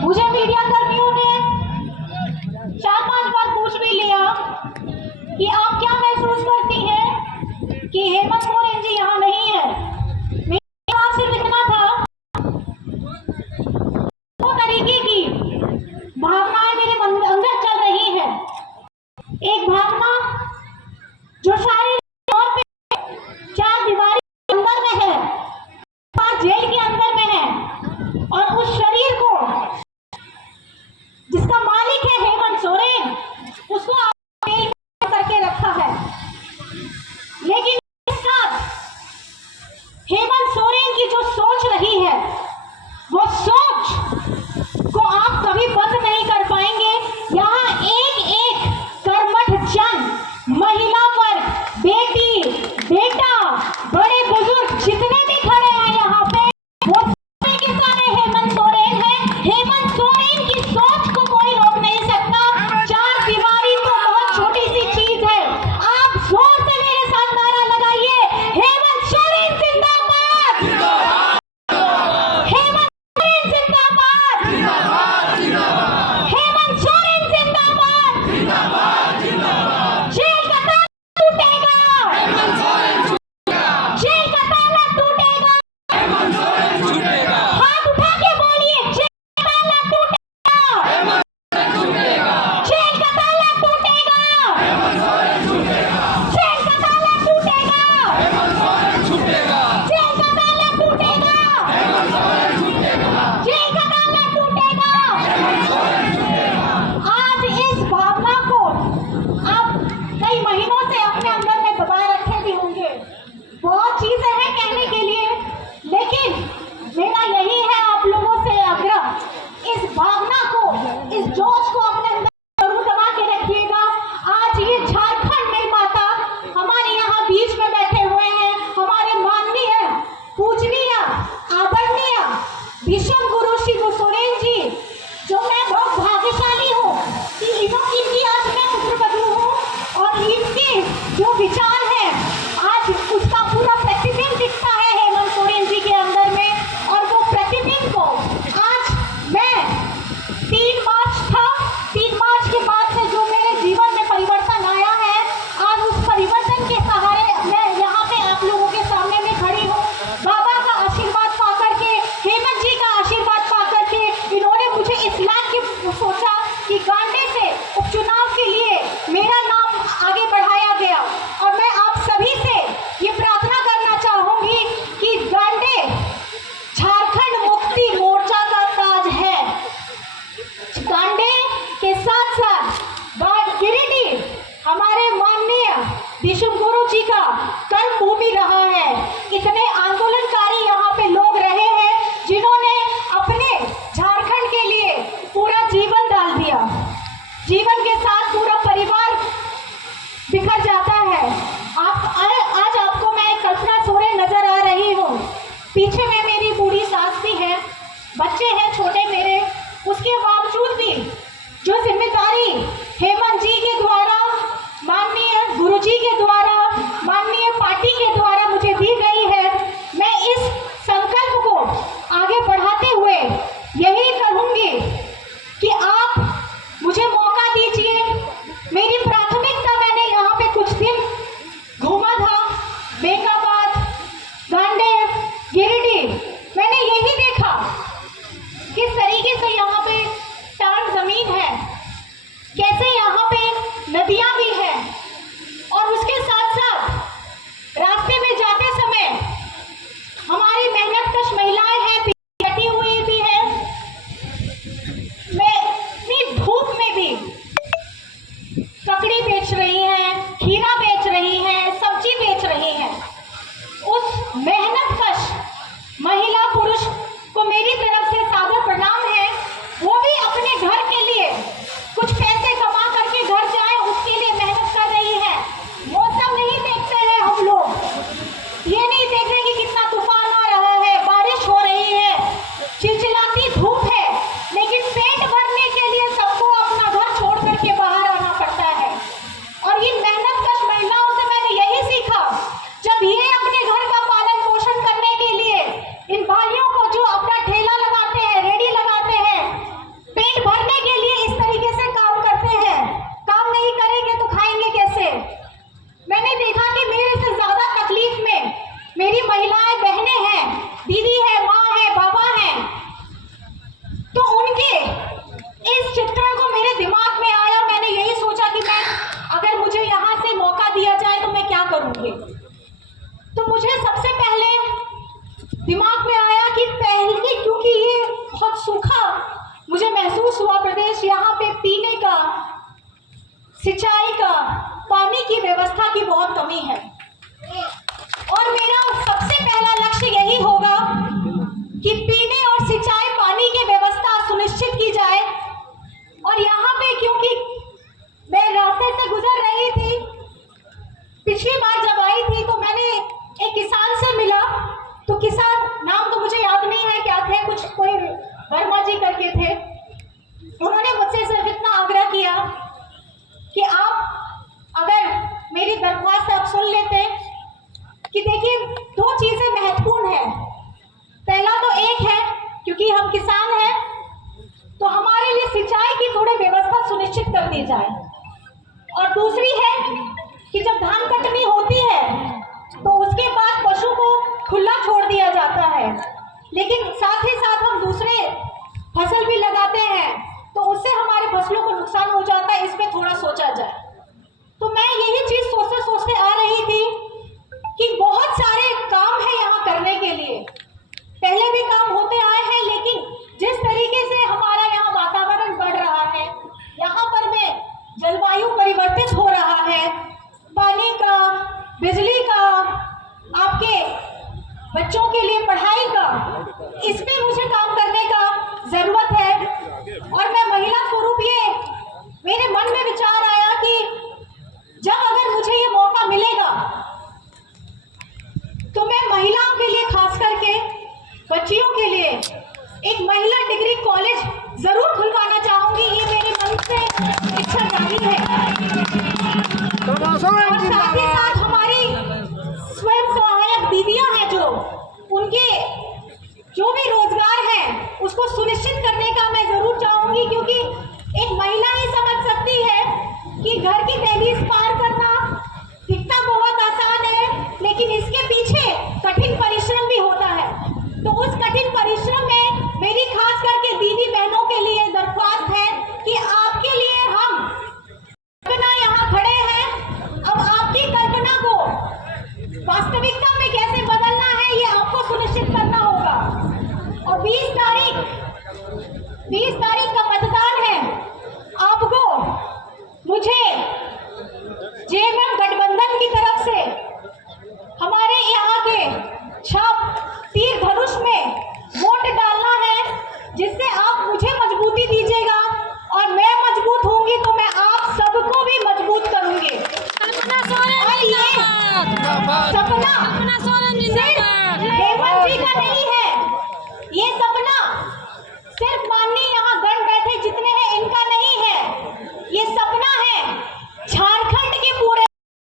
मुझे मीडिया कर्मियों ने 4-5 बार पूछ भी लिया कि आप क्या महसूस करती हैं कि हेमंत सोरेन जी यहाँ नहीं है। मेरा जवाब सिर्फ इतना था, दो तरीके की भावनाएं मेरे अंदर चल रही है। एक भावना जो शारीरिक तौर पे 4 दीवारी के अंदर में है, 5 जेल के अंदर में है, और उस शरीर को जिसका मालिक है हेमंत सोरेन, उसको आपने जेल में करके रखा है। लेकिन इस साथ हेमंत सोरेन की जो सोच रही है, वो सोच को आप कभी बंद नहीं कर पाएंगे। यहाँ एक एक कर्मठ जन, महिला वर्ग, बेटी, बेटा, बड़े बुजुर्ग जितने भी खड़े हैं यहाँ पे, वो सारे के सारे हेमंत सोरेन हैं। हेमंत सोरेन की सोच को कोई रोक नहीं सकता। 4 दीवारी तो बहुत छोटी सी चीज है। आप जोर से मेरे साथ नारा लगाइए, हेमंत सोरेन जिंदाबाद, हेमंत सोरेन जिंदाबाद, हेमंत सोरेन जिंदाबाद। जेल का ताला टूटेगा, जेल का ताला टूटेगा। हाथ उठा के बोलिए, जेल का ताला टूटेगा, जेल का ताला टूटेगा, जेल का ताला टूटेगा, जेल का ताला टूटेगा, जेल का ताला टूटेगा। आज इस भावना को आप कई महीनों से अपने अंदर में दबा रखे भी होंगे। बहुत चीजें हैं कहने के लिए, लेकिन मेरा यही है आप लोगों से आग्रह, इस भावना को, इस जोश को अपने अंदर जरूर दबा के रखिएगा। आज ये झारखंड में माता हमारे यहाँ बीच में बैठे हुए हैं, हमारे माननीय, पूजनीय, आदरणीय भीष्म गुरु शिबू सोरेन जी, जो मैं बहुत भाग्यशाली हूँ कि इनकी आज मैं पुत्रवधू हूँ, और इनके जो विचार है आज उसका पूरा प्रतिबिंब दिखता है हेमंत सोरेन जी के अंदर में। और वो प्रतिबिंब को आज मैं 3 मार्च था, 3 मार्च के बाद से जो मेरे जीवन में परिवर्तन आया है, आज उस परिवर्तन के सहारे मैं यहाँ पे आप लोगों के सामने में खड़ी हूँ। बाबा का आशीर्वाद पा करके, हेमंत जी का आशीर्वाद पा करके, इन्होंने मुझे इस लायक की सोचा कि गांडे से उपचुनाव के लिए मेरा नाम आगे बढ़ाया गया। और मैं आप सभी से ये प्रार्थना करना चाहूंगी कि गांडे झारखंड मुक्ति मोर्चा का ताज है। गांडे के साथ साथ गिरिडीह हमारे माननीय भीष्म गुरु जी का कर्म भूमि रहा है। इतने आंदोलनकारी यहाँ पे लोग रहे हैं जिन्होंने अपने झारखंड के लिए पूरा जीवन डाल दिया। जीवन के साथ पूरा परिवार बिखर जाता है। आज आपको मैं कल्पना सोरेन नजर आ रही हूँ, पीछे में मेरी बूढ़ी सास भी है, बच्चे हैं छोटे मेरे। उसके बावजूद भी जो जिम्मेदारी हेमंत जी के द्वारा, माननीय गुरु जी के द्वारा, माननीय पार्टी के द्वारा मुझे दी गई है, मैं इस संकल्प को आगे बढ़ाते हुए यही कहूंगी कि आप मुझे मौका दीजिए। मेरी प्राथमिकता, मैंने यहाँ पे कुछ दिन घूमा था, बेकाबाद, गांडे, गिरिडीह, मैंने यही देखा किस तरीके से यहाँ पे टान जमीन है, कैसे यहाँ पे नदियां भी हैं, और उसके साथ साथ रास्ते में जाते समय हमारी मेहनतकश महिलाएं हैं, बैठी हुई भी है। मैं इतनी धूप में भी ककड़ी बेच रही हैं, खीरा बेच रही हैं, सब्जी बेच रही हैं। उस मेहनतकश महिला पुरुष को मेरी तरफ से सादर प्रणाम है महिलाएं बहनें हैं, दीदी है, माँ है, बाबा है, तो उनके इस चित्रण को मेरे दिमाग में आया। मैंने यही सोचा कि मैं, अगर मुझे यहाँ से मौका दिया जाए तो मैं क्या करूँगी। तो मुझे सबसे पहले दिमाग में आया कि पहले, क्योंकि ये बहुत सूखा मुझे महसूस हुआ प्रदेश, यहाँ पे पीने का, सिंचाई का, पानी की व्यवस्था की बहुत कमी है, और मेरा सबसे पहला लक्ष्य यही होगा कि पीने और सिंचाई पानी की व्यवस्था सुनिश्चित की जाए। और यहाँ पे, क्योंकि मैं रास्ते से गुजर रही थी, पिछली बार जब आई थी तो मैंने एक किसान से मिला, तो किसान, नाम तो मुझे याद नहीं है क्या थे, कुछ कोई वर्मा जी करके थे। उन्होंने मुझसे सिर्फ इतना आग्रह किया कि आप अगर मेरी दरख्वास्त आप सुन लेते कि देखिए, दो चीजें महत्वपूर्ण है। पहला तो एक है, क्योंकि हम किसान हैं, तो हमारे लिए सिंचाई की थोड़ी व्यवस्था सुनिश्चित कर दी जाए। और दूसरी है कि जब धान कटनी होती है तो उसके बाद पशु को खुला छोड़ दिया जाता है, लेकिन साथ ही साथ हम दूसरे फसल भी लगाते हैं, तो उससे हमारे फसलों को नुकसान हो जाता है। इस पे थोड़ा सोचा जाए। तो मैं यही चीज सोचते सोचते आ रही थी कि बहुत सारे काम है यहाँ करने के लिए, पहले भी काम होते आए हैं, लेकिन जिस तरीके से हमारा यहाँ वातावरण बढ़ रहा है, यहाँ पर में जलवायु परिवर्तित हो रहा है, पानी का, बिजली का, आपके बच्चों के लिए पढ़ाई का, इस पे मुझे काम करने का जरूरत है। और मैं महिला स्वरूप, ये मेरे मन में विचार आया कि जब अगर मुझे ये मौका मिलेगा तो मैं महिलाओं के लिए, खास करके बच्चियों के लिए, एक महिला डिग्री कॉलेज जरूर खुलवाना चाहूंगी। ये मेरे मन से इच्छा जागी है। और साथ ही साथ हमारी स्वयं सहायक दीदियां हैं, जो उनके जो भी रोजगार है उसको सुनिश्चित करने का मैं जरूर चाहूंगी, क्योंकि एक महिला ही समझ सकती है कि घर की दहलीज पार करना दिखता बहुत आसान है, लेकिन इसके पीछे कठिन परिश्रम भी होता है। तो उस कठिन परिश्रम में मेरी खास करके दीदी बहनों के लिए दरख्वास्त है कि आपके लिए हम कल्पना यहाँ खड़े हैं। अब आपकी कल्पना को वास्तविकता में कैसे बदलना है, ये आपको सुनिश्चित करना होगा। और 20 तारीख का मतदान है। आपको, मुझे जेएमएम गठबंधन की तरफ से हमारे यहाँ के छाप तीर धनुष में वोट डालना है, जिससे आप मुझे मजबूती दीजिएगा, और मैं मजबूत होंगी तो मैं आप सबको भी मजबूत करूंगी। और ये सपना सिर्फ हेमंत जी का नहीं है,